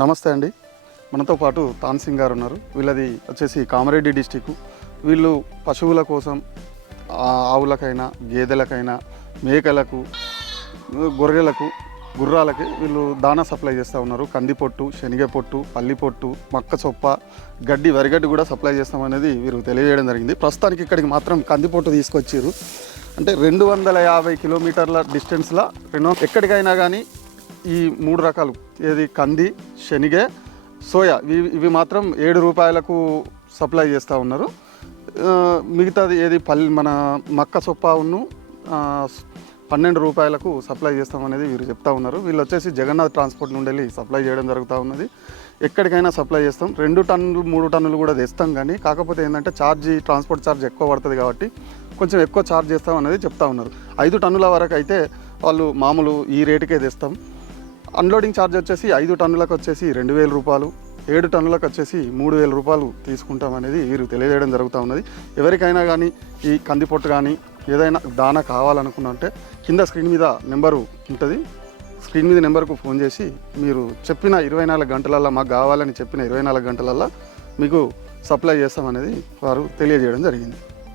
నమస్తే అండి. మనతో పాటు తాన్ సింగ్ గారు ఉన్నారు. వీళ్ళది వచ్చేసి కామారెడ్డి డిస్టిక్. వీళ్ళు పశువుల కోసం ఆవులకైనా గేదెలకైనా మేకలకు గొర్రెలకు గుర్రాలకి వీళ్ళు దానా సప్లై చేస్తూ ఉన్నారు. కందిపొట్టు, శనగపొట్టు, పల్లిపొట్టు, మక్క చొప్ప, గడ్డి, వరిగడ్డి కూడా సప్లై చేస్తామనేది వీరు తెలియజేయడం జరిగింది. ప్రస్తుతానికి ఇక్కడికి మాత్రం కందిపొట్టు తీసుకొచ్చారు. అంటే 250 కిలోమీటర్ల డిస్టెన్స్లో ఎక్కడికైనా కానీ ఈ 3 రకాలు ఏది కంది, శనగ, సోయా ఇవి మాత్రం 7 రూపాయలకు సప్లై చేస్తూ ఉన్నారు. మిగతాది ఏది మన మక్క చొప్పాను 12 రూపాయలకు సప్లై చేస్తామనేది వీరు చెప్తా ఉన్నారు. వీళ్ళు వచ్చేసి జగన్నాథ్ ట్రాన్స్పోర్ట్ నుండి వెళ్ళి సప్లై చేయడం జరుగుతూ ఉన్నది. ఎక్కడికైనా సప్లై చేస్తాం. 2 టన్నులు 3 టన్నులు కూడా తెస్తాం. కానీ కాకపోతే ఏంటంటే ట్రాన్స్పోర్ట్ ఛార్జ్ ఎక్కువ పడుతుంది కాబట్టి కొంచెం ఎక్కువ ఛార్జ్ చేస్తాం అనేది చెప్తా ఉన్నారు. 5 టన్నుల వరకు అయితే వాళ్ళు మామూలు ఈ రేటుకే తెస్తాం. అన్లోడింగ్ ఛార్జ్ వచ్చేసి 5 టన్నులకు వచ్చేసి 2000 రూపాయలు, 7 టన్నులకు వచ్చేసి 3000 రూపాయలు తీసుకుంటామనేది వీరు తెలియజేయడం జరుగుతూ ఉన్నది. ఎవరికైనా కానీ ఈ కందిపొట్టు కానీ ఏదైనా దానా కావాలనుకున్నంటే కింద స్క్రీన్ మీద నెంబరు ఉంటుంది. స్క్రీన్ మీద నెంబర్కు ఫోన్ చేసి మీరు చెప్పిన 24 గంటలల్లో మాకు కావాలని చెప్పిన 24 గంటలల్లో మీకు సప్లై చేస్తామనేది వారు తెలియజేయడం జరిగింది.